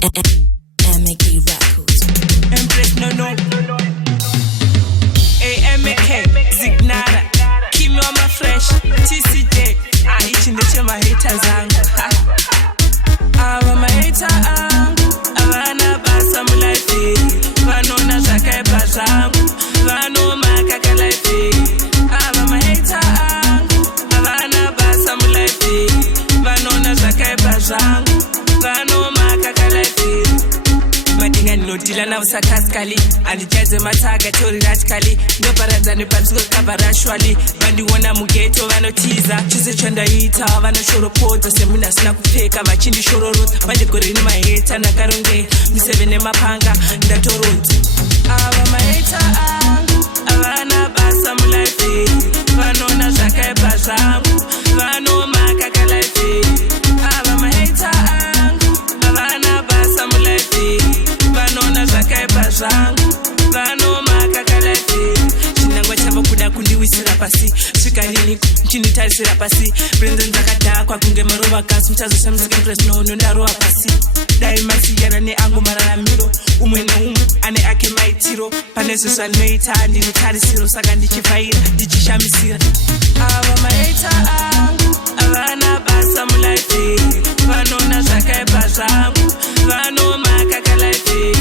MK Records. Empress no. AMK Zignara. Keep me on my fresh. TCJ. I eat in the chair, my haters zangu. My hater angu. Avana basa mulaifi. Vanona zaka bazangu. Vano makaka laifi. My hater angu. Avana basa mulaifi. Vanona zaka bazangu. Vano makaka laifi. Madinga notila na usakaskali Alijaze mataga tori ratkali Ndo parazani patsuko kabarashwali Bandi wana mugeto vanotiza Chise chanda hita vano shoro pota Semuna sina kupeka vachindi shoro rota Manje korini maheta na karonge Misevene mapanga ndatorota Ava maheta angu Avana basa mulaifi Vanona zaka bazangu Vano makaka laifi Ava maheta angu Avana basa mulaifi Vanona zaka bazangu Vano makaka laifi Chinangwa chavo kuda kundiwisira pasi Svikanini mchinitarisira pasi Brendan zakada kwa kunge maroba kasi Mchazo shamsika impress no ndaroa pasi Dai masiyana ne angu mararamiro Umwe na umwe ane ake maitiro Panesu sanoita andi nitarisiro Saka ndichifaira ndichishamisira Ava maita angu Avana basa mulaifi Vanona zaka bazangu Vano makaka laifi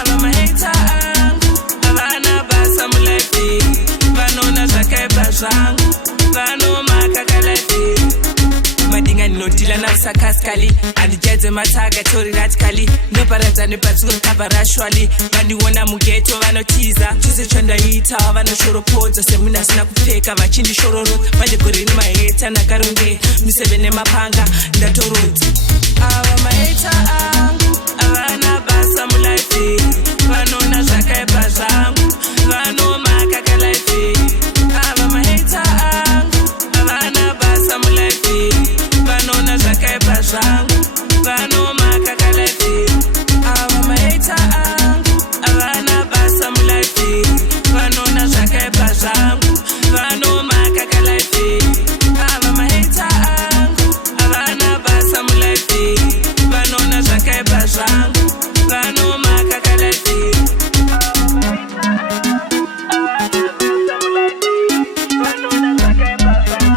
Ava maita angu Avana basa mulaifi Vanona zaka bazangu Vano makaka laifi Madinga notila na usakaskali Alijaze mataga tori ratkali Ndo parazani patsuko kabarashwali Bandi wana mugeto vanotiza Chise chanda hita vano shoro pota Semuna sina kupeka vachindi shoro rota Manje korini maheta na karonge Misevene mapanga ndatorota Ava maheta angu Avana basa mulaifi Vanona zaka bazangu